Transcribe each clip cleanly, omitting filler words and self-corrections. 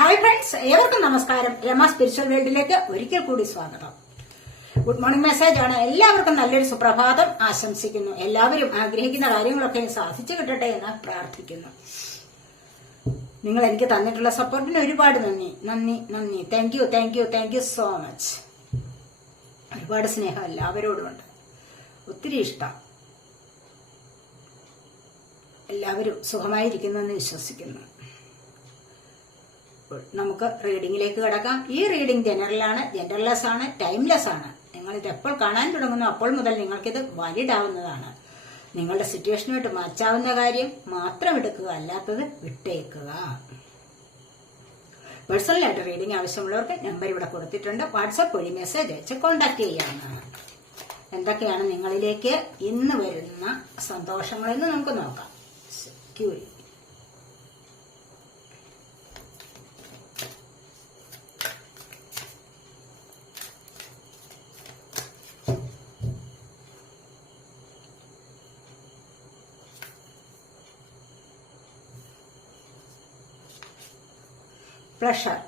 Hi friends, ഏവർക്കും നമസ്കാരം. Rama spiritual വേൾഡിലേക്ക് ഒരിക്കൽ കൂടി സ്വാഗതം. ഗുഡ് മോർണിംഗ് മെസ്സേജ് ആണ്. എല്ലാവർക്കും നല്ലൊരു സുപ്രഭാതം ആശംസിക്കുന്നു. എല്ലാവരും ആഗ്രഹിക്കുന്ന കാര്യങ്ങളൊക്കെ സാധിച്ചു കിട്ടട്ടെ എന്ന് പ്രാർത്ഥിക്കുന്നു. നിങ്ങൾ എനിക്ക് തന്നിട്ടുള്ള സപ്പോർട്ടിന് ഒരുപാട് നന്ദി. Thank you so much. ഒരുപാട് സ്നേഹം എല്ലാവരോടുമുണ്ട്, ഒത്തിരി ഇഷ്ടം. എല്ലാവരും സുഖമായിരിക്കുന്നെന്ന് വിശ്വസിക്കുന്നു. നമുക്ക് റീഡിങ്ങിലേക്ക് കിടക്കാം. ഈ റീഡിംഗ് ജനറൽലെസ് ആണ്, ടൈംലെസ് ആണ്. നിങ്ങൾ ഇത് എപ്പോൾ കാണാൻ തുടങ്ങുന്നു അപ്പോൾ മുതൽ നിങ്ങൾക്കിത് വാലിഡ് ആവുന്നതാണ്. നിങ്ങളുടെ സിറ്റുവേഷനുമായിട്ട് മാച്ചാവുന്ന കാര്യം മാത്രം എടുക്കുക, അല്ലാത്തത് വിട്ടേക്കുക. പേഴ്സണലായിട്ട് റീഡിംഗ് ആവശ്യമുള്ളവർക്ക് നമ്പർ ഇവിടെ കൊടുത്തിട്ടുണ്ട്. വാട്സാപ്പ് വഴി മെസ്സേജ് അയച്ച് കോണ്ടാക്ട് ചെയ്യാവുന്നതാണ്. എന്തൊക്കെയാണ് നിങ്ങളിലേക്ക് ഇന്ന് വരുന്ന സന്തോഷങ്ങളെന്ന് നമുക്ക് നോക്കാം. Security, pleasure,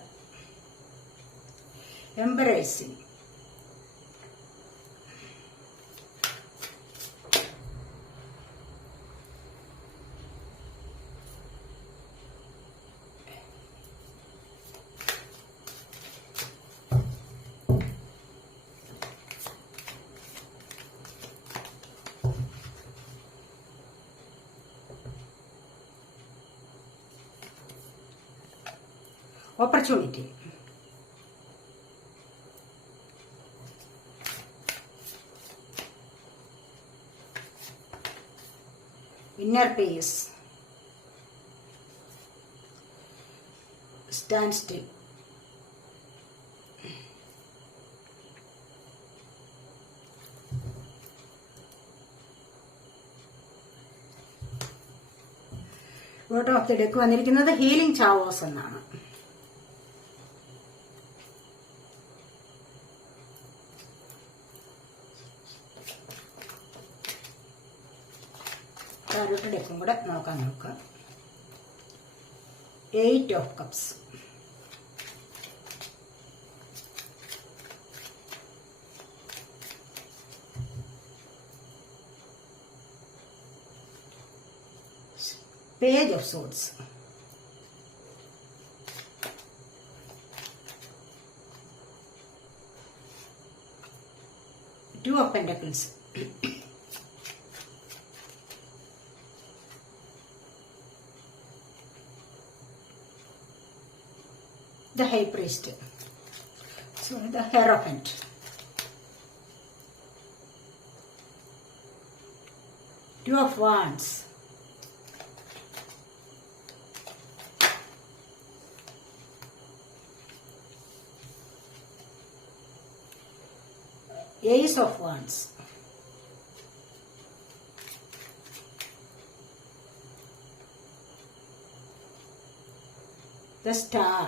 embracing, opportunity, inner peace, stand still, bottom of the deck വന്നിരിക്കുന്നത് ഹീലിംഗ് ചാവോസ് എന്നാണ്. ടാരോട്ട് ഡെക്കും കൂടെ നോക്കാം നമുക്ക്. 8 of cups, page of swords, Two of Pentacles, the High Priest, so the Hierophant, Two of Wands, Ace of Wands, the Star,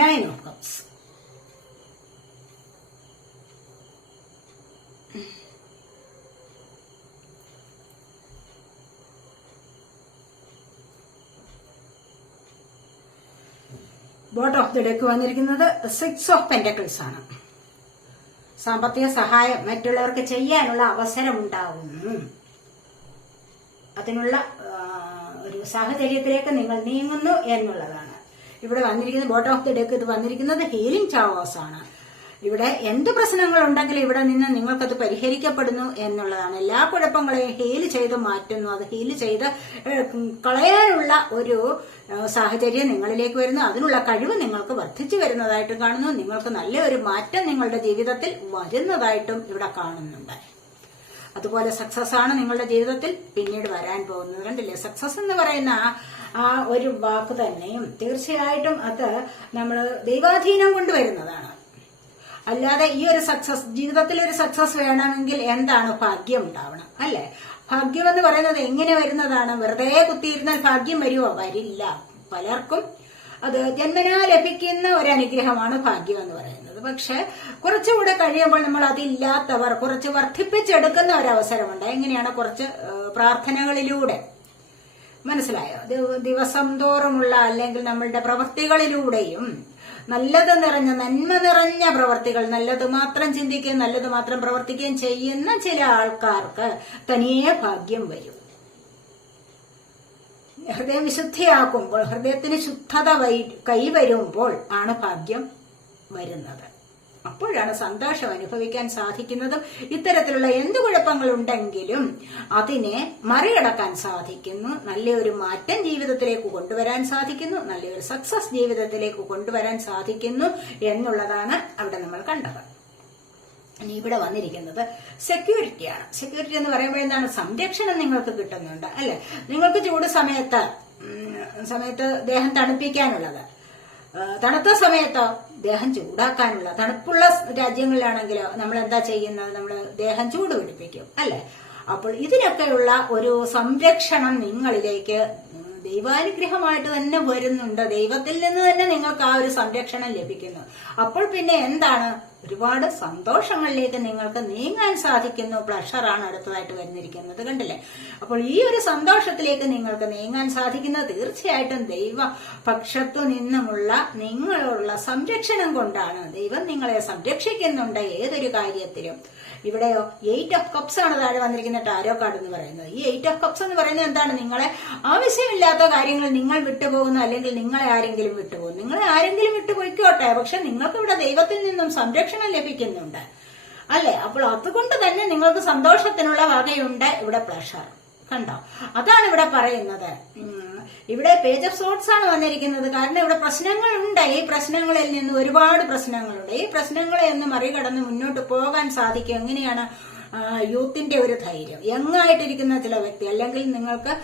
Nine of Cups, bottom of the deck വന്നിരിക്കുന്നത് 6 of pentacles ആണ്. സാമ്പത്തിക സഹായം മറ്റുള്ളവർക്ക് ചെയ്യാനുള്ള അവസരം ഉണ്ടാവുന്നു. അതിനുള്ള ഒരു സാഹചര്യത്തിലേക്ക് നിങ്ങൾ നീങ്ങുന്നു എന്നുള്ളതാണ് ഇവിടെ വന്നിരിക്കുന്നത്. ബോട്ടം ഓഫ് ദി ഡെക്ക് ഇത് വന്നിരിക്കുന്നത് ഹീലിംഗ് ചാവോസ് ആണ്. ഇവിടെ എന്ത് പ്രശ്നങ്ങൾ ഉണ്ടെങ്കിലും ഇവിടെ നിന്ന് നിങ്ങൾക്കത് പരിഹരിക്കപ്പെടുന്നു എന്നുള്ളതാണ്. എല്ലാ കുഴപ്പങ്ങളെയും ഹീൽ ചെയ്ത് മാറ്റുന്നു. അത് ഹീൽ ചെയ്ത് കളയാനുള്ള ഒരു സാഹചര്യം നിങ്ങളിലേക്ക് വരുന്നു. അതിനുള്ള കഴിവ് നിങ്ങൾക്ക് വർദ്ധിച്ചു വരുന്നതായിട്ടും കാണുന്നു. നിങ്ങൾക്ക് നല്ലൊരു മാറ്റം നിങ്ങളുടെ ജീവിതത്തിൽ വരുന്നതായിട്ടും ഇവിടെ കാണുന്നുണ്ട്. അതുപോലെ സക്സസ് ആണ് നിങ്ങളുടെ ജീവിതത്തിൽ പിന്നീട് വരാൻ പോകുന്നത്. കണ്ടില്ലേ, സക്സസ് എന്ന് പറയുന്ന ആ ഒരു വാക്ക് തന്നെയും തീർച്ചയായിട്ടും അത് നമ്മൾ ദൈവാധീനം കൊണ്ട് വരുന്നതാണ്. അല്ലാതെ ഈ ഒരു സക്സസ്, ജീവിതത്തിൽ ഒരു സക്സസ് വേണമെങ്കിൽ എന്താണ്? ഭാഗ്യം ഉണ്ടാവണം, അല്ലെ? ഭാഗ്യം എന്ന് പറയുന്നത് എങ്ങനെ വരുന്നതാണ്? വെറുതെ കുത്തിയിരുന്നാൽ ഭാഗ്യം വരുമോ? വരില്ല. പലർക്കും അത് ജന്മനാ ലഭിക്കുന്ന ഒരു അനുഗ്രഹമാണ് ഭാഗ്യം എന്ന് പറയുന്നത്. പക്ഷെ കുറച്ചുകൂടെ കഴിയുമ്പോൾ നമ്മൾ അതില്ലാത്തവർ കുറച്ച് വർദ്ധിപ്പിച്ചെടുക്കുന്ന ഒരവസരമുണ്ട്. എങ്ങനെയാണ്? കുറച്ച് പ്രാർത്ഥനകളിലൂടെ. മനസ്സിലായോ? ദിവസം തോറുമുള്ള അല്ലെങ്കിൽ നമ്മളുടെ പ്രവൃത്തികളിലൂടെയും നല്ലത് നിറഞ്ഞ നന്മ നിറഞ്ഞ പ്രവർത്തികൾ, നല്ലത് മാത്രം ചിന്തിക്കുകയും നല്ലത് മാത്രം പ്രവർത്തിക്കുകയും ചെയ്യുന്ന ചില ആൾക്കാർക്ക് തനിയെ ഭാഗ്യം വരും. ഹൃദയം വിശുദ്ധിയാക്കുമ്പോൾ, ഹൃദയത്തിന് ശുദ്ധത കൈവരുമ്പോൾ ആണ് ഭാഗ്യം വരുന്നത്. അപ്പോഴാണ് സന്തോഷം അനുഭവിക്കാൻ സാധിക്കുന്നതും ഇത്തരത്തിലുള്ള എന്ത് കുഴപ്പങ്ങളുണ്ടെങ്കിലും അതിനെ മറികടക്കാൻ സാധിക്കുന്നു. നല്ലൊരു മാറ്റം ജീവിതത്തിലേക്ക് കൊണ്ടുവരാൻ സാധിക്കുന്നു, നല്ലൊരു സക്സസ് ജീവിതത്തിലേക്ക് കൊണ്ടുവരാൻ സാധിക്കുന്നു എന്നുള്ളതാണ് അവിടെ നമ്മൾ കണ്ടത്. ഇനി ഇവിടെ വന്നിരിക്കുന്നത് സെക്യൂരിറ്റിയാണ്. സെക്യൂരിറ്റി എന്ന് പറയുമ്പോൾ എന്താണ്? സംരക്ഷണം നിങ്ങൾക്ക് കിട്ടുന്നുണ്ട് അല്ലെ? നിങ്ങൾക്ക് ചൂട് സമയത്ത് ദേഹം തണുപ്പിക്കാനുള്ളത്, തണുത്ത സമയത്തോ ദേഹം ചൂടാക്കാനുള്ള. തണുപ്പുള്ള രാജ്യങ്ങളിലാണെങ്കിലോ നമ്മൾ എന്താ ചെയ്യുന്നത്? നമ്മൾ ദേഹം ചൂട് പിടിപ്പിക്കും അല്ലെ? അപ്പോൾ ഇതിനൊക്കെയുള്ള ഒരു സംരക്ഷണം നിങ്ങളിലേക്ക് ദൈവാനുഗ്രഹമായിട്ട് തന്നെ വരുന്നുണ്ട്. ദൈവത്തിൽ നിന്ന് തന്നെ നിങ്ങൾക്ക് ആ ഒരു സംരക്ഷണം ലഭിക്കുന്നു. അപ്പോൾ പിന്നെ എന്താണ്? ഒരുപാട് സന്തോഷങ്ങളിലേക്ക് നിങ്ങൾക്ക് നീങ്ങാൻ സാധിക്കുന്നു. പ്ലഷറാണ് അടുത്തതായിട്ട് വരുന്നിരിക്കുന്നത്, കണ്ടില്ലേ? അപ്പോൾ ഈ ഒരു സന്തോഷത്തിലേക്ക് നിങ്ങൾക്ക് നീങ്ങാൻ സാധിക്കുന്നത് തീർച്ചയായിട്ടും ദൈവ പക്ഷത്തു നിന്നുമുള്ള നിങ്ങളോടുള്ള സംരക്ഷണം കൊണ്ടാണ്. ദൈവം നിങ്ങളെ സംരക്ഷിക്കുന്നുണ്ട് ഏതൊരു കാര്യത്തിലും. ഇവിടെയോ 8 ഓഫ് കപ്സ് ആണ് താഴെ വന്നിരിക്കുന്ന ടാരോ കാർഡ് എന്ന് പറയുന്നത്. ഈ 8 ഓഫ് കപ്സ് എന്ന് പറയുന്നത് എന്താണ്? നിങ്ങളെ ആവശ്യമില്ലാത്ത കാര്യങ്ങൾ നിങ്ങൾ വിട്ടുപോകുന്നു, അല്ലെങ്കിൽ നിങ്ങളെ ആരെങ്കിലും വിട്ടുപോകുന്നു. നിങ്ങളെ ആരെങ്കിലും വിട്ടുപോയിക്കോട്ടെ, പക്ഷെ നിങ്ങൾക്ക് ഇവിടെ ദൈവത്തിൽ നിന്നും സംരക്ഷണം ലഭിക്കുന്നുണ്ട് അല്ലെ? അപ്പോൾ അതുകൊണ്ട് തന്നെ നിങ്ങൾക്ക് സന്തോഷത്തിനുള്ള വകയുണ്ട്. ഇവിടെ പ്ലഷർ കണ്ടോ? അതാണ് ഇവിടെ പറയുന്നത്. ഇവിടെ പേജ് ഓഫ് സോർട്സ് ആണ് വന്നിരിക്കുന്നത്. കാരണം ഇവിടെ പ്രശ്നങ്ങളുണ്ട്. ഈ പ്രശ്നങ്ങളിൽ നിന്ന് ഒരുപാട് പ്രശ്നങ്ങളുണ്ട്. ഈ പ്രശ്നങ്ങളെ ഒന്ന് മറികടന്ന് മുന്നോട്ട് പോകാൻ സാധിക്കും. എങ്ങനെയാണ്? യൂത്തിന്റെ ഒരു ധൈര്യം, യങ്ങായിട്ടിരിക്കുന്ന ചില വ്യക്തി, അല്ലെങ്കിൽ നിങ്ങൾക്ക്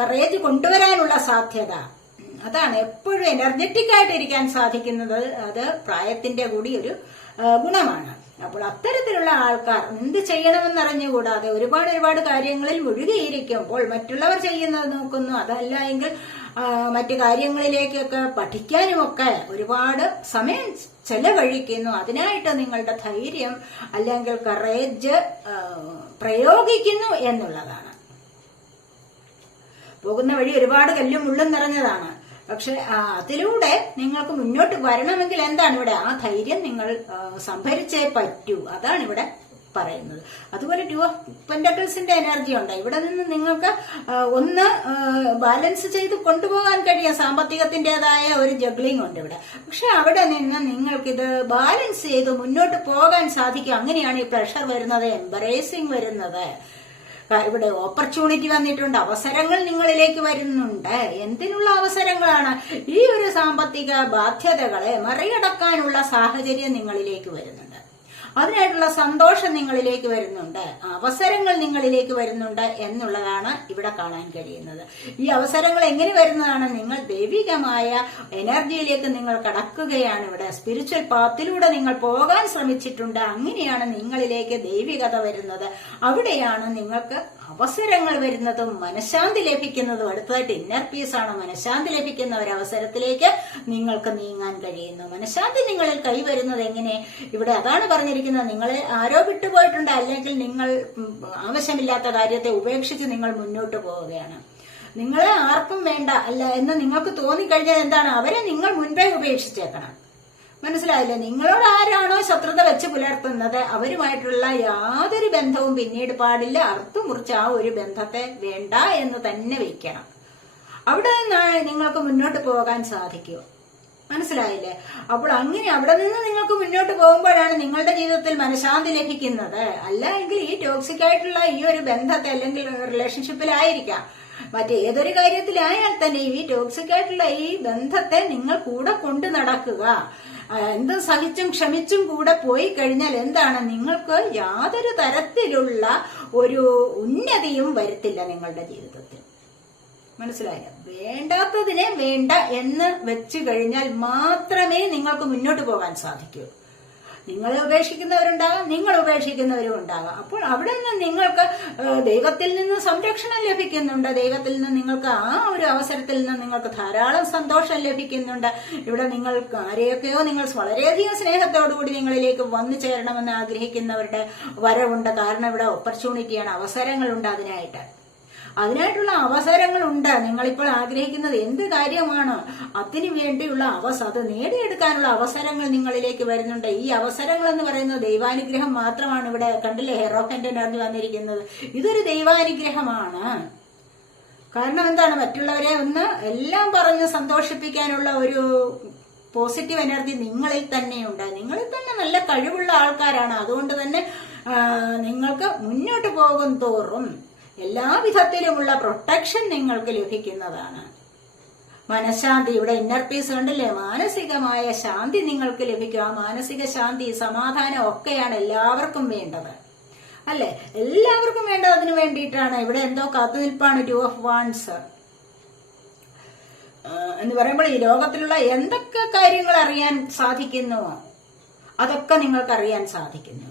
കറേജ് കൊണ്ടുവരാനുള്ള സാധ്യത, അതാണ് എപ്പോഴും എനർജറ്റിക് ആയിട്ടിരിക്കാൻ സാധിക്കുന്നത്. അത് പ്രായത്തിന്റെ കൂടി ഒരു ഗുണമാണ്. അപ്പോൾ അത്തരത്തിലുള്ള ആൾക്കാർ എന്ത് ചെയ്യണമെന്നറിഞ്ഞുകൂടാതെ ഒരുപാട് കാര്യങ്ങളിൽ മുഴുകിയിരിക്കുമ്പോൾ മറ്റുള്ളവർ ചെയ്യുന്നത് നോക്കുന്നു, അതല്ല എങ്കിൽ മറ്റു കാര്യങ്ങളിലേക്കൊക്കെ പഠിക്കാനുമൊക്കെ ഒരുപാട് സമയം ചെലവഴിക്കുന്നു. അതിനായിട്ട് നിങ്ങളുടെ ധൈര്യം അല്ലെങ്കിൽ കറേജ് പ്രയോഗിക്കുന്നു എന്നുള്ളതാണ്. പോകുന്ന വഴി ഒരുപാട് കല്ലും മുള്ളും നിറഞ്ഞതാണ്. പക്ഷെ അതിലൂടെ നിങ്ങൾക്ക് മുന്നോട്ട് വരണമെങ്കിൽ എന്താണ്? ഇവിടെ ആ ധൈര്യം നിങ്ങൾ സംഭരിച്ചേ പറ്റൂ. അതാണ് ഇവിടെ പറയുന്നത്. അതുപോലെ 2 ഓഫ് പെന്റക്കിൾസിന്റെ എനർജി ഉണ്ട്. ഇവിടെ നിന്ന് നിങ്ങൾക്ക് ഒന്ന് ബാലൻസ് ചെയ്ത് കൊണ്ടുപോകാൻ കഴിയാം. സാമ്പത്തികത്തിന്റേതായ ഒരു ജഗ്ലിംഗ് ഉണ്ട് ഇവിടെ. പക്ഷെ അവിടെ നിന്ന് നിങ്ങൾക്കിത് ബാലൻസ് ചെയ്ത് മുന്നോട്ട് പോകാൻ സാധിക്കും. അങ്ങനെയാണ് ഈ പ്രഷർ വരുന്നത്, എംബറേസിംഗ് വരുന്നത്. ഇവിടെ ഓപ്പർച്യൂണിറ്റി വന്നിട്ടുണ്ട്, അവസരങ്ങൾ നിങ്ങളിലേക്ക് വരുന്നുണ്ട്. എന്തിനുള്ള അവസരങ്ങളാണ്? ഈ ഒരു സാമ്പത്തിക ബാധ്യതകളെ മറികടക്കാനുള്ള സാഹചര്യം നിങ്ങളിലേക്ക് വരുന്നുണ്ട്. അതിനായിട്ടുള്ള സന്തോഷം നിങ്ങളിലേക്ക് വരുന്നുണ്ട്, അവസരങ്ങൾ നിങ്ങളിലേക്ക് വരുന്നുണ്ട് എന്നുള്ളതാണ് ഇവിടെ കാണാൻ കഴിയുന്നത്. ഈ അവസരങ്ങൾ എങ്ങനെ വരുന്നതാണ്? നിങ്ങൾ ദൈവികമായ എനർജിയിലേക്ക് നിങ്ങൾ കടക്കുകയാണ്. ഇവിടെ സ്പിരിച്വൽ പാത്തിലൂടെ നിങ്ങൾ പോകാൻ ശ്രമിച്ചിട്ടുണ്ട്. അങ്ങനെയാണ് നിങ്ങളിലേക്ക് ദൈവികത വരുന്നത്. അവിടെയാണ് നിങ്ങൾക്ക് അവസരങ്ങൾ വരുന്നതും മനഃശാന്തി ലഭിക്കുന്നതും. അടുത്തതായിട്ട് ഇന്നർ പീസ് ആണ്. മനഃശാന്തി ലഭിക്കുന്ന ഒരവസരത്തിലേക്ക് നിങ്ങൾക്ക് നീങ്ങാൻ കഴിയുന്നു. മനഃശാന്തി നിങ്ങളിൽ കൈവരുന്നത് എങ്ങനെ? ഇവിടെ അതാണ് പറഞ്ഞിരിക്കുന്നത്. നിങ്ങളെ ആരോ വിട്ടുപോയിട്ടുണ്ട്, അല്ലെങ്കിൽ നിങ്ങൾ ആവശ്യമില്ലാത്ത കാര്യത്തെ ഉപേക്ഷിച്ച് നിങ്ങൾ മുന്നോട്ട് പോവുകയാണ്. നിങ്ങളെ ആർക്കും വേണ്ട അല്ല എന്ന് നിങ്ങൾക്ക് തോന്നിക്കഴിഞ്ഞാൽ എന്താണ്? അവരെ നിങ്ങൾ മുൻപേ ഉപേക്ഷിച്ചേക്കണം. മനസ്സിലായില്ലേ? നിങ്ങളോട് ആരാണോ ശത്രുത വെച്ച് പുലർത്തുന്നത് അവരുമായിട്ടുള്ള യാതൊരു ബന്ധവും പിന്നീട് പാടില്ല. അറുത്തുമുറിച്ച് ആ ഒരു ബന്ധത്തെ വേണ്ട എന്ന് തന്നെ വെക്കണം. അവിടെ നിന്നാണ് നിങ്ങൾക്ക് മുന്നോട്ട് പോകാൻ സാധിക്കൂ. മനസ്സിലായില്ലേ? അപ്പോൾ അങ്ങനെ അവിടെ നിന്ന് നിങ്ങൾക്ക് മുന്നോട്ട് പോകുമ്പോഴാണ് നിങ്ങളുടെ ജീവിതത്തിൽ മനഃശാന്തി ലഭിക്കുന്നത്. അല്ല എങ്കിൽ ഈ ടോക്സിക് ആയിട്ടുള്ള ഈ ഒരു ബന്ധത്തെ അല്ലെങ്കിൽ റിലേഷൻഷിപ്പിലായിരിക്കാം, മറ്റേതൊരു കാര്യത്തിലായാൽ തന്നെ ഈ ടോക്സിക് ആയിട്ടുള്ള ഈ ബന്ധത്തെ നിങ്ങൾ കൂടെ കൊണ്ടു നടക്കുക. എന്തും സഹിച്ചും ക്ഷമിച്ചും കൂടെ പോയി കഴിഞ്ഞാൽ എന്താണ്? നിങ്ങൾക്ക് യാതൊരു തരത്തിലുള്ള ഒരു ഉന്നതിയും വരുത്തില്ല നിങ്ങളുടെ ജീവിതത്തിൽ. മനസ്സിലായില്ല? വേണ്ടാത്തതിനെ വേണ്ട എന്ന് വെച്ചു കഴിഞ്ഞാൽ മാത്രമേ നിങ്ങൾക്ക് മുന്നോട്ട് പോകാൻ സാധിക്കൂ. നിങ്ങളെ ഉപേക്ഷിക്കുന്നവരുണ്ടാകാം, നിങ്ങൾ ഉപേക്ഷിക്കുന്നവരും ഉണ്ടാകാം. അപ്പോൾ അവിടെ നിന്ന് നിങ്ങൾക്ക് ദൈവത്തിൽ നിന്ന് സംരക്ഷണം ലഭിക്കുന്നുണ്ട്. ദൈവത്തിൽ നിന്ന് നിങ്ങൾക്ക് ആ ഒരു അവസരത്തിൽ നിന്ന് നിങ്ങൾക്ക് ധാരാളം സന്തോഷം ലഭിക്കുന്നുണ്ട്. ഇവിടെ നിങ്ങൾ ആരെയൊക്കെയോ നിങ്ങൾ വളരെയധികം സ്നേഹത്തോടുകൂടി നിങ്ങളിലേക്ക് വന്നു ചേരണമെന്ന് ആഗ്രഹിക്കുന്നവരുടെ വരവുണ്ട്. കാരണം ഇവിടെ ഓപ്പർച്യൂണിറ്റിയാണ്, അവസരങ്ങളുണ്ട്. അതിനായിട്ടുള്ള അവസരങ്ങളുണ്ട്. നിങ്ങളിപ്പോൾ ആഗ്രഹിക്കുന്നത് എന്ത് കാര്യമാണ്, അതിനു വേണ്ടിയുള്ള അത് നേടിയെടുക്കാനുള്ള അവസരങ്ങൾ നിങ്ങളിലേക്ക് വരുന്നുണ്ട്. ഈ അവസരങ്ങൾ എന്ന് പറയുന്നത് ദൈവാനുഗ്രഹം മാത്രമാണ്. ഇവിടെ കണ്ടില്ലേ ഹെറോഫന്റ് എനർജി വന്നിരിക്കുന്നത്, ഇതൊരു ദൈവാനുഗ്രഹമാണ്. കാരണം എന്താണ്, മറ്റുള്ളവരെ ഒന്ന് എല്ലാം പറഞ്ഞ് സന്തോഷിപ്പിക്കാനുള്ള ഒരു പോസിറ്റീവ് എനർജി നിങ്ങളിൽ തന്നെയുണ്ട്. നിങ്ങളിൽ തന്നെ നല്ല കഴിവുള്ള ആൾക്കാരാണ്. അതുകൊണ്ട് തന്നെ നിങ്ങൾക്ക് മുന്നോട്ട് പോകും തോറും എല്ലാവിധത്തിലുമുള്ള പ്രൊട്ടക്ഷൻ നിങ്ങൾക്ക് ലഭിക്കുന്നതാണ്. മനഃശാന്തി, ഇവിടെ ഇന്നർ പീസ് കണ്ടില്ലേ, മാനസികമായ ശാന്തി നിങ്ങൾക്ക് ലഭിക്കും. ആ മാനസിക ശാന്തി, സമാധാനം ഒക്കെയാണ് എല്ലാവർക്കും വേണ്ടത്, അല്ലെ? എല്ലാവർക്കും വേണ്ടത് അതിനു വേണ്ടിയിട്ടാണ്. ഇവിടെ എന്തോ കാത്തുനിൽപ്പാണ് 2 of Wands എന്ന് പറയുമ്പോൾ ഈ ലോകത്തിലുള്ള എന്തൊക്കെ കാര്യങ്ങൾ അറിയാൻ സാധിക്കുന്നുവോ അതൊക്കെ നിങ്ങൾക്ക് അറിയാൻ സാധിക്കുന്നു.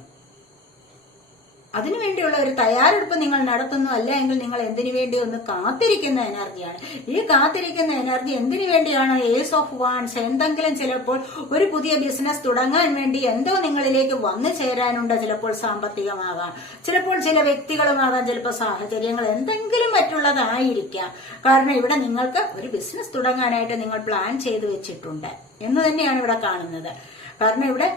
അതിനുവേണ്ടിയുള്ള ഒരു തയ്യാറെടുപ്പ് നിങ്ങൾ നടത്തുന്നു. അല്ല എങ്കിൽ നിങ്ങൾ എന്തിനു വേണ്ടി ഒന്ന് കാത്തിരിക്കുന്ന എനർജിയാണ്. ഈ കാത്തിരിക്കുന്ന എനർജി എന്തിനു വേണ്ടിയാണ്? Ace of wands. എന്തെങ്കിലും ചിലപ്പോൾ ഒരു പുതിയ ബിസിനസ് തുടങ്ങാൻ വേണ്ടി എന്തോ നിങ്ങളിലേക്ക് വന്നു ചേരാനുണ്ട്. ചിലപ്പോൾ സാമ്പത്തികമാകാം, ചിലപ്പോൾ ചില വ്യക്തികളുമാകാം, ചിലപ്പോൾ സാഹചര്യങ്ങൾ എന്തെങ്കിലും മറ്റുള്ളതായിരിക്കാം. കാരണം ഇവിടെ നിങ്ങൾക്ക് ഒരു ബിസിനസ് തുടങ്ങാനായിട്ട് നിങ്ങൾ പ്ലാൻ ചെയ്തു വെച്ചിട്ടുണ്ട് എന്ന് തന്നെയാണ് ഇവിടെ കാണുന്നത്. കാരണം ഇവിടെ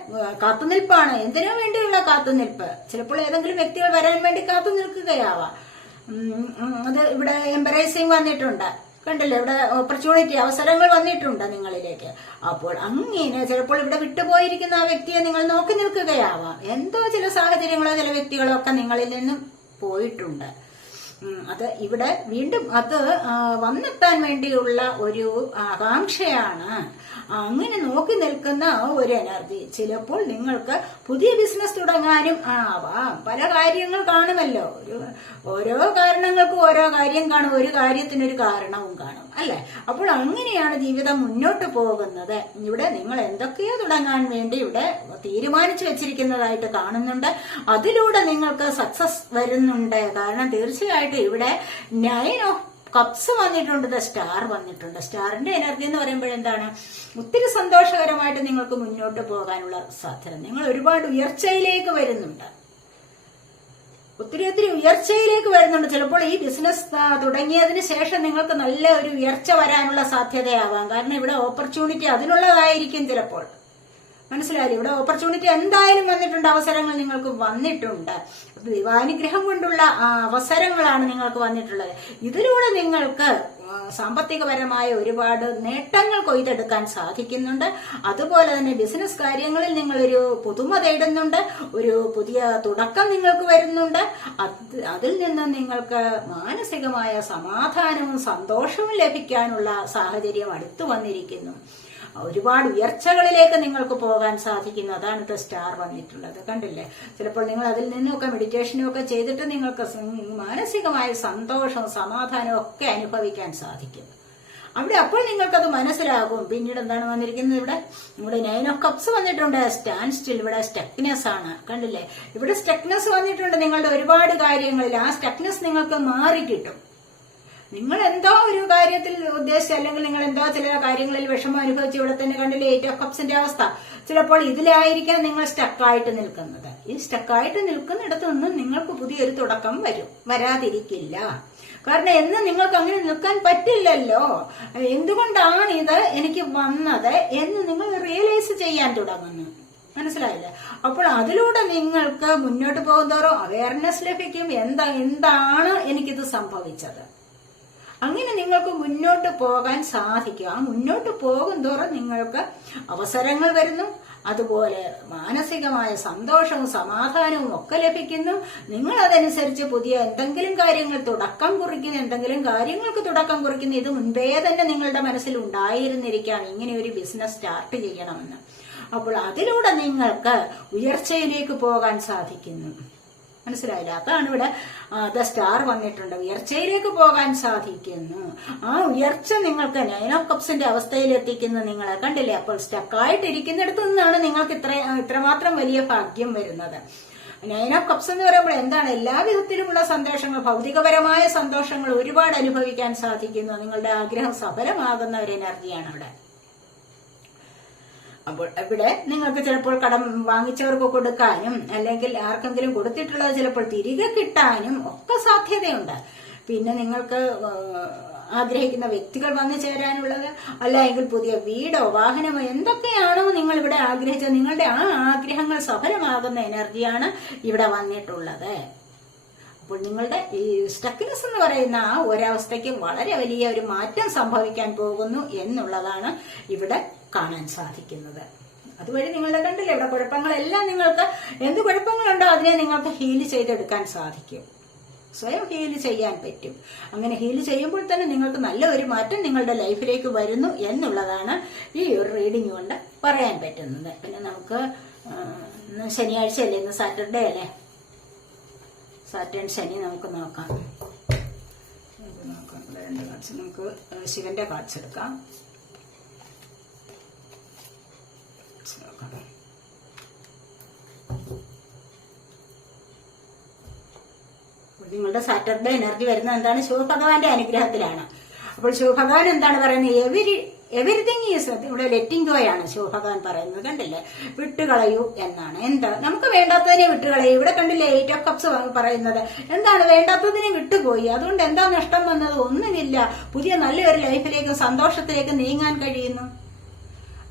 കാത്തുനിൽപ്പാണ്. എന്തിനു വേണ്ടിയുള്ള കാത്തുനിൽപ്പ്? ചിലപ്പോൾ ഏതെങ്കിലും വ്യക്തികൾ വരാൻ വേണ്ടി കാത്തു നിൽക്കുകയാവാം. അത് ഇവിടെ എംബറേസിംഗ് വന്നിട്ടുണ്ട്, കണ്ടില്ലേ? ഇവിടെ ഓപ്പർച്യൂണിറ്റി, അവസരങ്ങൾ വന്നിട്ടുണ്ട് നിങ്ങളിലേക്ക്. അപ്പോൾ അങ്ങനെ ചിലപ്പോൾ ഇവിടെ വിട്ടുപോയിരിക്കുന്ന ആ വ്യക്തിയെ നിങ്ങൾ നോക്കി നിൽക്കുകയാവാം. എന്തോ ചില സാഹചര്യങ്ങളോ ചില വ്യക്തികളോ ഒക്കെ നിങ്ങളിൽ നിന്നും പോയിട്ടുണ്ട്. അത് ഇവിടെ വീണ്ടും അത് വന്നെത്താൻ വേണ്ടിയുള്ള ഒരു ആകാംക്ഷയാണ്. അങ്ങനെ നോക്കി നിൽക്കുന്ന ഒരു എനർജി. ചിലപ്പോൾ നിങ്ങൾക്ക് പുതിയ ബിസിനസ് തുടങ്ങാനും ആവാം. പല കാര്യങ്ങൾ കാണുമല്ലോ. ഓരോ കാരണങ്ങൾക്കും ഓരോ കാര്യം കാണും, ഒരു കാര്യത്തിനൊരു കാരണവും കാണും, അല്ലെ? അപ്പോൾ അങ്ങനെയാണ് ജീവിതം മുന്നോട്ട് പോകുന്നത്. ഇവിടെ നിങ്ങൾ എന്തൊക്കെയോ തുടങ്ങാൻ വേണ്ടി ഇവിടെ തീരുമാനിച്ചു വെച്ചിരിക്കുന്നതായിട്ട് കാണുന്നുണ്ട്. അതിലൂടെ നിങ്ങൾക്ക് സക്സസ് വരുന്നുണ്ട്. കാരണം തീർച്ചയായിട്ടും ഇവിടെ 9 of കപ്സ് വന്നിട്ടുണ്ട്, സ്റ്റാർ വന്നിട്ടുണ്ട്. സ്റ്റാറിന്റെ എനർജി എന്ന് പറയുമ്പോൾ എന്താണ്? ഒത്തിരി സന്തോഷകരമായിട്ട് നിങ്ങൾക്ക് മുന്നോട്ട് പോകാനുള്ള സാധ്യത. നിങ്ങൾ ഒരുപാട് ഉയർച്ചയിലേക്ക് വരുന്നുണ്ട്, ഒത്തിരി ഉയർച്ചയിലേക്ക് വരുന്നുണ്ട്. ചിലപ്പോൾ ഈ ബിസിനസ് തുടങ്ങിയതിന് ശേഷം നിങ്ങൾക്ക് നല്ല ഒരു ഉയർച്ച വരാനുള്ള സാധ്യതയാവാം. കാരണം ഇവിടെ ഓപ്പർച്യൂണിറ്റി അതിനുള്ളതായിരിക്കും ചിലപ്പോൾ. മനസ്സിലായില്ലേ? ഇവിടെ ഓപ്പർച്യൂണിറ്റി എന്തായാലും വന്നിട്ടുണ്ട്, അവസരങ്ങൾ നിങ്ങൾക്ക് വന്നിട്ടുണ്ട്. ദൈവാനുഗ്രഹം കൊണ്ടുള്ള അവസരങ്ങളാണ് നിങ്ങൾക്ക് വന്നിട്ടുള്ളത്. ഇതിലൂടെ നിങ്ങൾക്ക് സാമ്പത്തികപരമായ ഒരുപാട് നേട്ടങ്ങൾ കൊയ്തെടുക്കാൻ സാധിക്കുന്നുണ്ട്. അതുപോലെ തന്നെ ബിസിനസ് കാര്യങ്ങളിൽ നിങ്ങളൊരു പുതുമ തേടുന്നുണ്ട്, ഒരു പുതിയ തുടക്കം നിങ്ങൾക്ക് വരുന്നുണ്ട്. അതിൽ നിന്ന് നിങ്ങൾക്ക് മാനസികമായ സമാധാനവും സന്തോഷവും ലഭിക്കാനുള്ള സാഹചര്യം അടുത്തു വന്നിരിക്കുന്നു. ഒരുപാട് ഉയർച്ചകളിലേക്ക് നിങ്ങൾക്ക് പോകാൻ സാധിക്കുന്നു. അതാണ് ഇപ്പോൾ സ്റ്റാർ വന്നിട്ടുള്ളത്, കണ്ടില്ലേ? ചിലപ്പോൾ നിങ്ങൾ അതിൽ നിന്നൊക്കെ മെഡിറ്റേഷനും ഒക്കെ ചെയ്തിട്ട് നിങ്ങൾക്ക് മാനസികമായ സന്തോഷവും സമാധാനവും ഒക്കെ അനുഭവിക്കാൻ സാധിക്കും. അവിടെ അപ്പോൾ നിങ്ങൾക്കത് മനസ്സിലാകും. പിന്നീട് എന്താണ് വന്നിരിക്കുന്നത്? ഇവിടെ 9 of Cups വന്നിട്ടുണ്ട്. സ്റ്റാൻഡ് സ്റ്റിൽ, ഇവിടെ സ്റ്റക്നെസ് ആണ്, കണ്ടില്ലേ? ഇവിടെ സ്റ്റക്നെസ് വന്നിട്ടുണ്ട്. നിങ്ങളുടെ ഒരുപാട് കാര്യങ്ങളിൽ ആ സ്റ്റക്നെസ് നിങ്ങൾക്ക് മാറി കിട്ടും. നിങ്ങൾ എന്തോ ഒരു കാര്യത്തിൽ ഉദ്ദേശിച്ച്, അല്ലെങ്കിൽ നിങ്ങൾ എന്തോ ചില കാര്യങ്ങളിൽ വിഷമം അനുഭവിച്ച് ഇവിടെ തന്നെ കണ്ടില്ലേ 8 of Cupsന്റെ അവസ്ഥ. ചിലപ്പോൾ ഇതിലായിരിക്കാം നിങ്ങൾ സ്റ്റക്കായിട്ട് നിൽക്കുന്നത്. ഈ സ്റ്റക്കായിട്ട് നിൽക്കുന്നിടത്ത് നിന്നും നിങ്ങൾക്ക് പുതിയൊരു തുടക്കം വരാതിരിക്കില്ല. കാരണം എന്ന് നിങ്ങൾക്ക് അങ്ങനെ നിൽക്കാൻ പറ്റില്ലല്ലോ. എന്തുകൊണ്ടാണ് ഇത് എനിക്ക് വന്നത് എന്ന് നിങ്ങൾ റിയലൈസ് ചെയ്യാൻ തുടങ്ങുന്നു. മനസ്സിലായില്ലേ? അപ്പോൾ അതിലൂടെ നിങ്ങൾക്ക് മുന്നോട്ട് പോകുന്തോറും അവയർനെസ് ലഭിക്കും. എന്താണ് എനിക്കിത് സംഭവിച്ചത്. അങ്ങനെ നിങ്ങൾക്ക് മുന്നോട്ട് പോകാൻ സാധിക്കും. ആ മുന്നോട്ട് പോകും തോറും നിങ്ങൾക്ക് അവസരങ്ങൾ വരുന്നു. അതുപോലെ മാനസികമായ സന്തോഷവും സമാധാനവും ഒക്കെ ലഭിക്കുന്നു. നിങ്ങൾ അതനുസരിച്ച് പുതിയ എന്തെങ്കിലും കാര്യങ്ങൾക്ക് തുടക്കം കുറിക്കുന്നു. ഇത് മുൻപേ തന്നെ നിങ്ങളുടെ മനസ്സിൽ ഉണ്ടായിരുന്നിരിക്കാം, ഇങ്ങനെ ഒരു ബിസിനസ് സ്റ്റാർട്ട് ചെയ്യണമെന്ന്. അപ്പോൾ അതിലൂടെ നിങ്ങൾക്ക് ഉയർച്ചയിലേക്ക് പോകാൻ സാധിക്കുന്നു. മനസ്സിലായില്ല? അതാണ് ഇവിടെ ദ സ്റ്റാർ വന്നിട്ടുണ്ട്. ഉയർച്ചയിലേക്ക് പോകാൻ സാധിക്കുന്നു. ആ ഉയർച്ച നിങ്ങൾക്ക് 9 of Cupsന്റെ അവസ്ഥയിൽ എത്തിക്കുന്ന നിങ്ങളെ കണ്ടില്ലേ? അപ്പോൾ സ്റ്റക്കായിട്ടിരിക്കുന്നിടത്തു നിന്നാണ് നിങ്ങൾക്ക് ഇത്രമാത്രം വലിയ ഭാഗ്യം വരുന്നത്. 9 of Cups എന്ന് പറയുമ്പോൾ എന്താണ്? എല്ലാവിധത്തിലുമുള്ള സന്തോഷങ്ങൾ, ഭൗതികപരമായ സന്തോഷങ്ങൾ ഒരുപാട് അനുഭവിക്കാൻ സാധിക്കുന്നു. നിങ്ങളുടെ ആഗ്രഹം സഫലമാകുന്ന ഒരു എനർജിയാണ് അവിടെ. അപ്പോൾ ഇവിടെ നിങ്ങൾക്ക് ചിലപ്പോൾ കടം വാങ്ങിച്ചവർക്ക് കൊടുക്കാനും അല്ലെങ്കിൽ ആർക്കെങ്കിലും കൊടുത്തിട്ടുള്ളത് ചിലപ്പോൾ തിരികെ കിട്ടാനും ഒക്കെ സാധ്യതയുണ്ട്. പിന്നെ നിങ്ങൾക്ക് ആഗ്രഹിക്കുന്ന വ്യക്തികൾ വന്നു ചേരാനുള്ളത്, അല്ലെങ്കിൽ പുതിയ വീടോ വാഹനമോ എന്തൊക്കെയാണോ നിങ്ങൾ ഇവിടെ ആഗ്രഹിച്ചത്, നിങ്ങളുടെ ആ ആഗ്രഹങ്ങൾ സഫലമാകുന്ന എനർജിയാണ് ഇവിടെ വന്നിട്ടുള്ളത്. അപ്പോൾ നിങ്ങളുടെ ഈ സ്റ്റക്നെസ് എന്ന് പറയുന്ന ആ ഒരവസ്ഥയ്ക്ക് വളരെ വലിയ ഒരു മാറ്റം സംഭവിക്കാൻ പോകുന്നു എന്നുള്ളതാണ് ഇവിടെ കാണാൻ സാധിക്കുന്നത്. അതുവഴി നിങ്ങളുടെ കണ്ടില്ലേ ഇവിടെ കുഴപ്പങ്ങളെല്ലാം, നിങ്ങൾക്ക് എന്ത് കുഴപ്പങ്ങളുണ്ടോ അതിനെ നിങ്ങൾക്ക് ഹീല് ചെയ്തെടുക്കാൻ സാധിക്കും. സ്വയം ഹീല് ചെയ്യാൻ പറ്റും. അങ്ങനെ ഹീല് ചെയ്യുമ്പോൾ തന്നെ നിങ്ങൾക്ക് നല്ല ഒരു മാറ്റം നിങ്ങളുടെ ലൈഫിലേക്ക് വരുന്നു എന്നുള്ളതാണ് ഈ ഒരു റീഡിംഗ് കൊണ്ട് പറയാൻ പറ്റുന്നത്. പിന്നെ നമുക്ക് ശനിയാഴ്ച അല്ലേ, ഇന്ന് സാറ്റർഡേ അല്ലേ, സാറ്റർഡേ ശനി നമുക്ക് നോക്കാം. രണ്ട് കാർഡ്സ് നമുക്ക് ശിവന്റെ കാർഡ്സ് എടുക്കാം. നിങ്ങളുടെ സാറ്റർഡേ എനർജി വരുന്നത് എന്താണ്? ശിവഭഗവാന്റെ അനുഗ്രഹത്തിലാണ്. അപ്പോൾ ശിവഭഗവാൻ എന്താണ് പറയുന്നത്? എവരിതിങ് ഈസ്, ഇവിടെ ലെറ്റിംഗ് ഗോ ആണ് ശിവഭഗവാൻ പറയുന്നത്. കണ്ടില്ലേ? വിട്ടുകളയൂ എന്നാണ്. എന്താ നമുക്ക് വേണ്ടാത്തതിനെ വിട്ടുകളയൂ. ഇവിടെ കണ്ടില്ലേ 8 of Cups പറയുന്നത് എന്താണ്? വേണ്ടാത്തതിനെ വിട്ടുപോയി. അതുകൊണ്ട് എന്താ നഷ്ടം വന്നത്? ഒന്നുമില്ല. പുതിയ നല്ലൊരു ലൈഫിലേക്കും സന്തോഷത്തിലേക്കും നീങ്ങാൻ കഴിയുന്നു.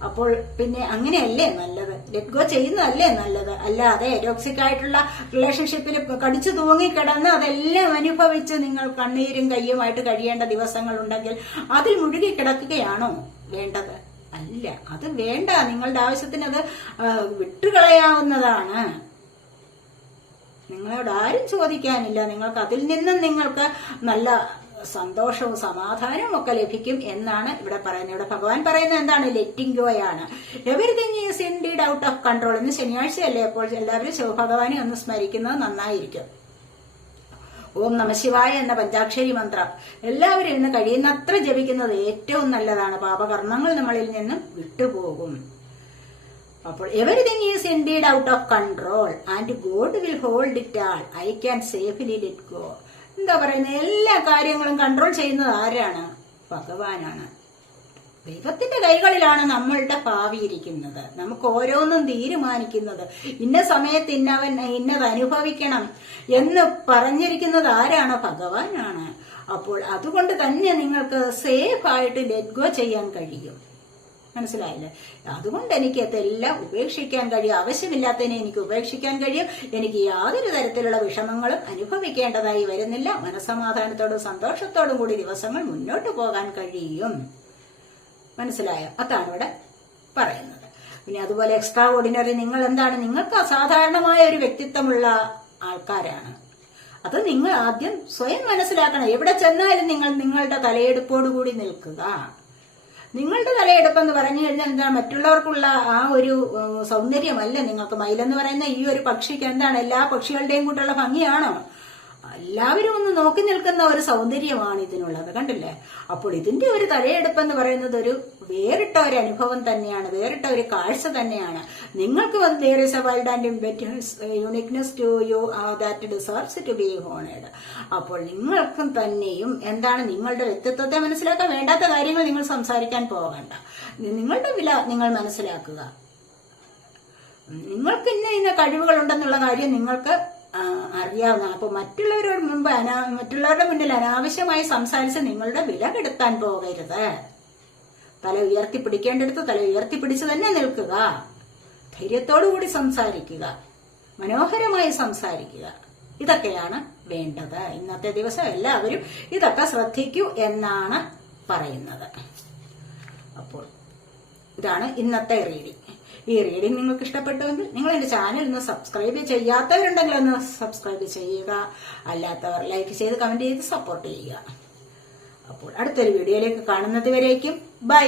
അപ്പോൾ പിന്നെ അങ്ങനെയല്ലേ നല്ലത്? ലെറ്റ് ഗോ ചെയ്യുന്നതല്ലേ നല്ലത്? അല്ലാതെ ടോക്സിക് ആയിട്ടുള്ള റിലേഷൻഷിപ്പിൽ കടിച്ചു തൂങ്ങിക്കിടന്ന് അതെല്ലാം അനുഭവിച്ച് നിങ്ങൾ കണ്ണീരും കയ്യുമായിട്ട് കഴിയേണ്ട ദിവസങ്ങൾ ഉണ്ടെങ്കിൽ അതിൽ മുഴുകി കിടക്കുകയാണോ വേണ്ടത്? അല്ല, അത് വേണ്ട. നിങ്ങളുടെ ആവശ്യത്തിന് അത് വിട്ടുകളയാവുന്നതാണ്. നിങ്ങളോട് ആരും ചോദിക്കാനില്ല. നിങ്ങൾക്ക് അതിൽ നിന്നും നിങ്ങൾക്ക് നല്ല സന്തോഷവും സമാധാനവും ഒക്കെ ലഭിക്കും എന്നാണ് ഇവിടെ പറയുന്നത്. ഇവിടെ ഭഗവാൻ പറയുന്നത് എന്താണ്? ലെറ്റിംഗ് ഗോ ആണ്. Everything is indeed out of control. ഇന്ന് ശനിയാഴ്ചയല്ലേ, അപ്പോൾ എല്ലാവരും ശിവഭഗവാനെ ഒന്ന് സ്മരിക്കുന്നത് നന്നായിരിക്കും. ഓം നമശിവായ എന്ന പഞ്ചാക്ഷരി മന്ത്രം എല്ലാവരും ഇന്ന് കഴിയുന്നത്ര ജപിക്കുന്നത് ഏറ്റവും നല്ലതാണ്. പാപകർമ്മങ്ങൾ നമ്മളിൽ നിന്നും വിട്ടുപോകും. അപ്പോൾ everything is indeed out of control and God will hold it all. I can safely let go. എന്താ പറയുന്നത്? എല്ലാ കാര്യങ്ങളും കൺട്രോൾ ചെയ്യുന്നത് ആരാണ്? ഭഗവാനാണ്. ദൈവത്തിന്റെ കൈകളിലാണ് നമ്മളുടെ ഭാവി ഇരിക്കുന്നത്. നമുക്ക് ഓരോന്നും തീരുമാനിക്കുന്നത്. ഇന്ന സമയത്ത് ഇന്നത് അനുഭവിക്കണം എന്ന് പറഞ്ഞിരിക്കുന്നത് ആരാണ്? ഭഗവാനാണ്. അപ്പോൾ അതുകൊണ്ട് തന്നെ നിങ്ങൾക്ക് സേഫ് ആയിട്ട് ലെറ്റ് ഗോ ചെയ്യാൻ കഴിയും. മനസ്സിലായില്ലേ? അതുകൊണ്ട് എനിക്ക് അതെല്ലാം ഉപേക്ഷിക്കാൻ കഴിയും. ആവശ്യമില്ലാത്തതിനെ എനിക്ക് ഉപേക്ഷിക്കാൻ കഴിയും. എനിക്ക് യാതൊരു തരത്തിലുള്ള വിഷമങ്ങളും അനുഭവിക്കേണ്ടതായി വരുന്നില്ല. മനസ്സമാധാനത്തോടും സന്തോഷത്തോടും കൂടി ദിവസങ്ങൾ മുന്നോട്ട് പോകാൻ കഴിയും. മനസ്സിലായോ? അതാണ് ഇവിടെ പറയുന്നത്. പിന്നെ അതുപോലെ എക്സ്ട്രാ ഓർഡിനറി, നിങ്ങൾ എന്താണ്? നിങ്ങൾക്ക് അസാധാരണമായ ഒരു വ്യക്തിത്വമുള്ള ആൾക്കാരാണ്. അത് നിങ്ങൾ ആദ്യം സ്വയം മനസ്സിലാക്കണം. എവിടെ ചെന്നാലും നിങ്ങൾ നിങ്ങളുടെ തലയെടുപ്പോടുകൂടി നിൽക്കുക. നിങ്ങളുടെ തലയെടുപ്പെന്ന് പറഞ്ഞു കഴിഞ്ഞാൽ എന്താ? മറ്റുള്ളവർക്കുള്ള ആ ഒരു സൗന്ദര്യമല്ല നിങ്ങൾക്ക്. മയിലെന്ന് പറയുന്ന ഈ ഒരു പക്ഷിക്ക് എന്താണ്? എല്ലാ പക്ഷികളുടെയും കൂട്ടുള്ള ഭംഗിയാണോ? എല്ലാവരും ഒന്ന് നോക്കി നിൽക്കുന്ന ഒരു സൗന്ദര്യമാണ് ഇതിനുള്ളത്. കണ്ടില്ലേ? അപ്പോൾ ഇതിന്റെ ഒരു തലയെടുപ്പെന്ന് പറയുന്നത് ഒരു വേറിട്ട ഒരു അനുഭവം തന്നെയാണ്, വേറിട്ട ഒരു കാഴ്ച തന്നെയാണ്. നിങ്ങൾക്ക് there is a wild and uniqueness to you that deserves to be honored. അപ്പോൾ നിങ്ങൾക്കും തന്നെയും എന്താണ്? നിങ്ങളുടെ വ്യക്തിത്വത്തെ മനസ്സിലാക്കാൻ വേണ്ടാത്ത കാര്യങ്ങൾ നിങ്ങൾ സംസാരിക്കാൻ പോകണ്ട. നിങ്ങളുടെ വില നിങ്ങൾ മനസ്സിലാക്കുക. നിങ്ങൾക്ക് ഇന്ന കഴിവുകൾ ഉണ്ടെന്നുള്ള കാര്യം നിങ്ങൾക്ക് അറിയാവുന്ന. അപ്പൊ മറ്റുള്ളവരുടെ മുന്നിൽ അനാവശ്യമായി സംസാരിച്ച് നിങ്ങളുടെ വില കെടുത്താൻ പോകരുത്. തല ഉയർത്തിപ്പിടിക്കേണ്ടടുത്ത് തല ഉയർത്തിപ്പിടിച്ച് തന്നെ നിൽക്കുക. ധൈര്യത്തോടുകൂടി സംസാരിക്കുക. മനോഹരമായി സംസാരിക്കുക. ഇതൊക്കെയാണ് വേണ്ടത്. ഇന്നത്തെ ദിവസം എല്ലാവരും ഇതൊക്കെ ശ്രദ്ധിക്കൂ എന്നാണ് പറയുന്നത്. അപ്പോൾ ഇതാണ് ഇന്നത്തെ റീഡിംഗ്. ഈ റീഡിംഗ് നിങ്ങൾക്ക് ഇഷ്ടപ്പെട്ടുവെങ്കിൽ നിങ്ങൾ എന്റെ ചാനൽ ഒന്ന് സബ്സ്ക്രൈബ് ചെയ്യാത്തവരുണ്ടെങ്കിൽ ഒന്ന് സബ്സ്ക്രൈബ് ചെയ്യുക. അല്ലാത്തവർ ലൈക്ക് ചെയ്ത് കമന്റ് ചെയ്ത് സപ്പോർട്ട് ചെയ്യുക. അപ്പോൾ അടുത്തൊരു വീഡിയോയിലേക്ക് കാണുന്നത് വരേക്കും ബൈ.